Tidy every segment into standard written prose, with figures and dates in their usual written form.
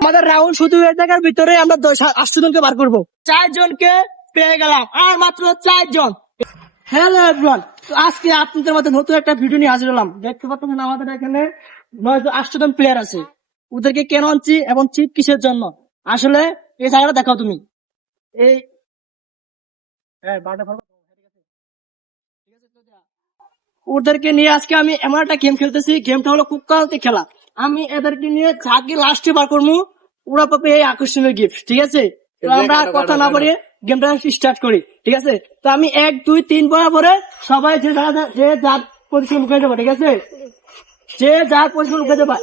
আমাদের রাউন্ড শুধু এই জায়গার ভিতরে আমরা 8 জনকে বার করবো। 4 জনকে পেয়ে গেলাম, আর মাত্র 4 জন। হ্যালো এভরিওয়ান, আজকে আপনাদের মধ্যে নতুন একটা ভিডিও নিয়ে হাজির হলাম। দেখতে পাচ্ছেন আমাদের এখানে 8 জন প্লেয়ার আছে। ওদেরকে কেন আনছি এবং চিপ কিসের জন্য, আসলে এই জায়গাটা দেখাও তুমি। এই ওদেরকে নিয়ে আজকে আমি এমন একটা গেম খেলতেছি। গেমটা হলো খুব কালতে খেলা। আমি এদেরকে নিয়ে যাকে লাস্টে বার করবো ওরা পাবে এই আকর্ষণীয় গিফট, ঠিক আছে? তো আমরা কথা না বলে গেমটা স্টার্ট করি, ঠিক আছে? তো আমি 1 2 3 বলার পরে সবাই যে যার পজিশন লুকিয়ে দেবো, ঠিক আছে? যে যার পজিশন লুকিয়ে দেবো।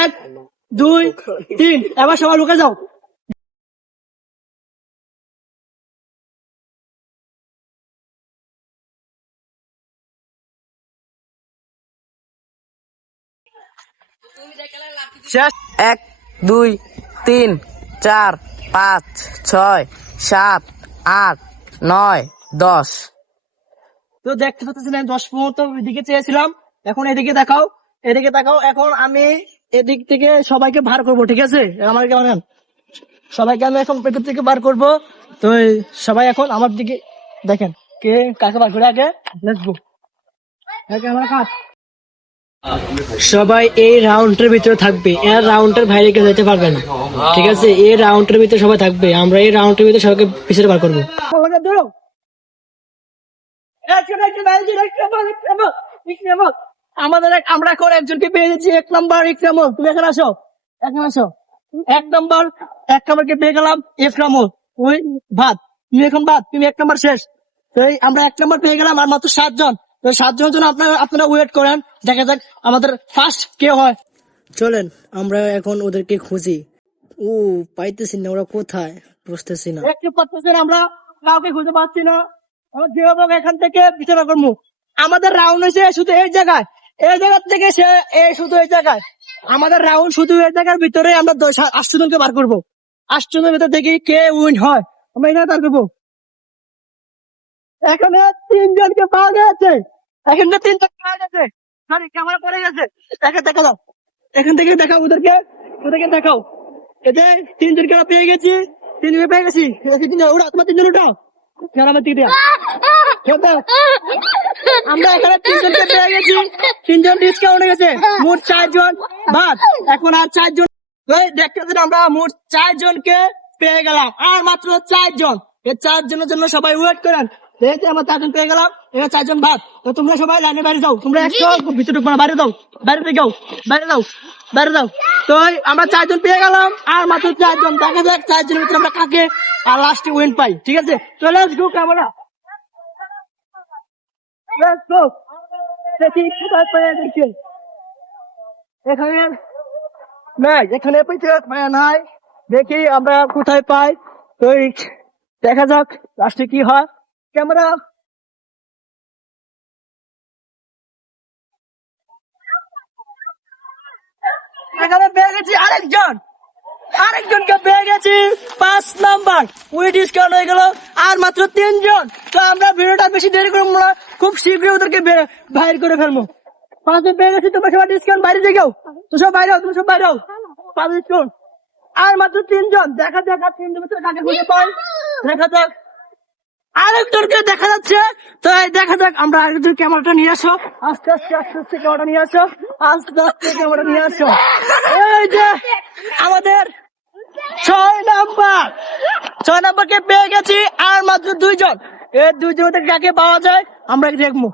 1 2 3, এবার সবাই লুকে যাও। শেষ। 1 2 3 4 5 6 7 8 9 10। তো দেখতে পাচ্ছেন 10 পর্যন্ত এদিকে চেয়েছিলাম, এখন এদিকে দেখাও, এদিকে দেখাও। এখন আমি এদিক থেকে সবাইকে বার করবো, ঠিক আছে? আমার কেমন সবাইকে আমি এখন পেটর থেকে বার করবো। তো সবাই এখন আমার দিকে দেখেন কে কাকে বার করে আগে। Let's go. সবাই এই রাউন্ডের ভিতরে থাকবে, এর রাউন্ডের বাইরে কেউ যেতে পারবে না, ঠিক আছে? এই রাউন্ডের ভিতরে সবাই থাকবে, আমরা এই রাউন্ডের ভিতরে সবাইকে পিছিয়ে বার করবো। আমরা এখন একজনকে পেয়ে গেছি, 1 নম্বর ইকরামুল। তুমি এখানে আসো, এখানে আসো। 1 নম্বরকে পেয়ে গেলাম, ইকরামুল। ওই ভাত, তুমি এখন ভাত, তুমি 1 নম্বর শেষ। তো আমরা 1 নম্বর পেয়ে গেলাম, আর মাত্র 7 জন। তো 7 জনের জন্য আপনারা ওয়েট করেন, দেখা যাক আমাদের ফার্স্ট কে হয়। চলেন আমরা এখন ওদেরকে খুঁজি। ও পাইতেছি না, ওরা কোথায় বুঝতেছি না। একটু পাচ্ছেন, আমরা কাউকে খুঁজে পাচ্ছি না। যেভাবে এখান থেকে বিচার করবো। আমাদের রাউন্ড হয়েছে শুধু এই জায়গায়, এই জায়গা থেকে সে শুধু এই জায়গায়। আমাদের রাউন্ড শুধু এই জায়গার ভিতরে আমরা 8 জনকে বার করবো। 8 জনের ভিতর দেখি কে উইন হয়, আমরা এটা বার করবো। এখানে 3 জনকে পাওয়া গেছে, এখানে 3 জন পাওয়া গেছে। সরি, ক্যামেরা পড়ে গেছে। দেখাও, এখান থেকে দেখাও, ওদেরকে দেখাও। এদের 3 জনকে পেয়ে গেছি, 3 জনকে পেয়ে গেছি। ওরা তোমার 3 জন উঠাও, আমার দিকে দিয়া। আমরা এখানে 3 জনকে পেয়ে গেছি, 3 জন ডিসকাউন্ট হয়ে গেছে, মোট 4 জন বাদ। এখন আর 4 জন দেখতেছেন, আমরা মোট 4 জনকে পেয়ে গেলাম, আর মাত্র 4 জন। এই 4 জনের জন্য সবাই ওয়েট করেন। দেখতে আমরা 4 জন পেয়ে গেলাম, এবার 4 জন বাদ। তো তোমরা সবাই লাইনে বাইরে যাও, তোমরা একটু ভিতরে ঢুকবো না, বাইরে যাও, বাইরে যাও, বাইরে যাও, বাইরে যাও। তো আমরা 4 জন পেয়ে গেলাম, আর মাত্র 4 জন। দেখা যাক 4 জনের ভিতরে আমরা কাকে আর লাস্টে উইন পাই, ঠিক আছে? তো let's go camera, let's go. দেখি কোথায় পাই দেখি। এখানে নাই, এখানে নাই। দেখি আমরা কোথায় পাই। তো দেখা যাক লাস্টে কি হয়। ক্যামেরা, এখানে পেয়ে গেছি আরেকজনকে পেয়ে গেছি, 5 নাম্বার। উই ডিসকাউন্ট হয়ে গেল, আর মাত্র 3 জন। তো আমরা ভিডিওটা বেশি দেরি করবো না, খুব শীঘ্রই ওদেরকে বাইর করে ফেলবো। 5 জন পেয়ে গেছি, তোমরা সবাই ডিসকাউন্ট বাইরে দিয়ে যাও। তো সব বাইরে হও, তুমি সব বাইরে হও। 5 ডিসকাউন্ট, আর মাত্র 3 জন। দেখা যাক আর 3 জনের কাকে খুঁজে পাই। দেখা যাক, আরেকজনকে দেখা যাচ্ছে। তো দেখা যাক, আমরা আরেকজন ক্যামেরাটা নিয়ে আসো, আস্তে আস্তে ক্যামেরাটা নিয়ে আসো, আস্তে আস্তে ক্যামেরাটা নিয়ে আসো। এই যে আমাদের 6 নাম্বারকে পেয়ে গেছি, আর মাত্র 2 জন। এই 2 জনের কাকে পাওয়া যায় আমরা দেখবো।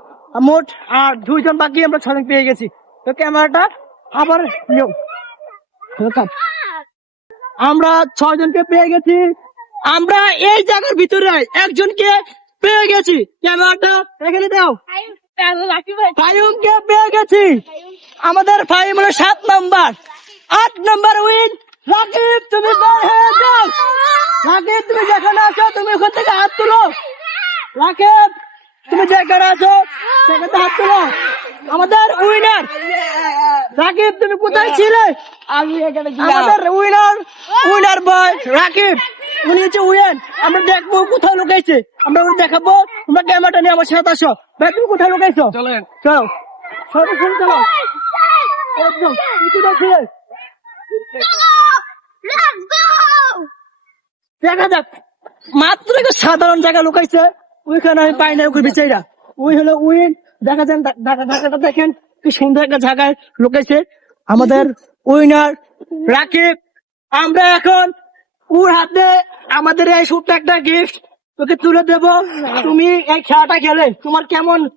মোট আর 2 জন বাকি, আমরা 6 জন পেয়ে গেছি। তো ক্যামেরাটা আবার নিও। আমরা 6 জনকে পেয়ে গেছি, আমরা এই জায়গার ভিতরে একজনকে পেয়ে গেছি। ক্যামেরাটা এখানে দাও। ফাইমকে পেয়ে গেছি, আমাদের ফাইম হলো 7 নাম্বার। 8 number win Rakib. তুমি বের হয়ে যাও, রাকিব তুমি যেখানে আছো তুমি ওখান থেকে হাত তুলো। রাকিব তুমি যেখানে আছো সেখানে হাত তুলো। আমাদের উইনার রাকিব, তুমি কোথায় ছিলে? আমি এখানে, আমাদের উইনার বয় রাকিব, উনি হচ্ছে উইন। আমরা দেখবো কোথায় লুকাইছে, আমরা ওটা দেখাবো। তোমরা ক্যামেরাটা নিয়ে আমার সাথে আসো। ভাই তুমি কোথায় লুকাইছো? চলো চলো, সবাই শুনে চলো। একদম দেখা যাক, মাত্র একটা সাধারণ জায়গা লুকাইছে, ওইখানে আমি পাই না ওই বিচাইরা। ওই হলো উইন। দেখা যান ঢাকাটা দেখেন কি সুন্দর একটা জায়গায় লুকাইছে আমাদের উইনার রাকিব। আমরা এখন ওর হাতে আমাদের এই ছোট্ট একটা গিফট তোকে তুলে দেব। তুমি এই খেলাটা খেলে তোমার কেমন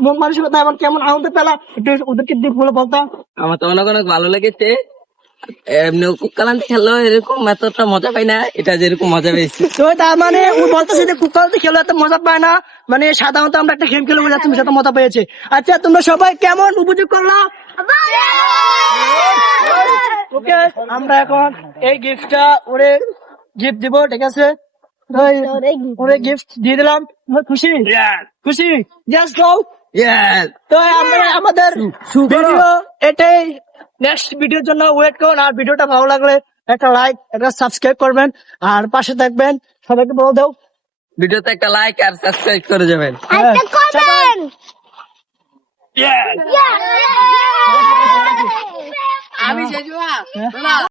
মন মানসিকতা এবং কেমন আনন্দ পেলা একটু ওদেরকে দিক বলে বলতাম। আমার তো অনেক অনেক ভালো লেগেছে। এমনি কুকালান্তি খেলো এরকম এতটা মজা পাই না, এটা যেরকম মজা পেয়েছি। তো তার মানে ও বলতেছে যে কুকারতে খেলে এত মজা পায় না, মানে সাধারণত আমরা একটা গেম খেলে যাচ্ছি সেটা মজা পেয়েছে। আচ্ছা তোমরা সবাই কেমন উপযোগ করলো? ওকে, আমরা এখন এই গিফটটা ওরে গিফট দিব, ঠিক আছে? ওরে গিফট দিয়ে দিলাম। খুশি খুশি, জাস্ট গো। তো আমরা আমাদের ভিডিও এটাই, নেক্সট ভিডিওর জন্য ওয়েট করুন। আর ভিডিওটা ভালো লাগলে একটা লাইক, একটা সাবস্ক্রাইব করবেন আর পাশে থাকবেন। সবাইকে বলে দাও ভিডিওতে একটা লাইক আর সাবস্ক্রাইব করে যাবেন। সবাই- আমি শেষ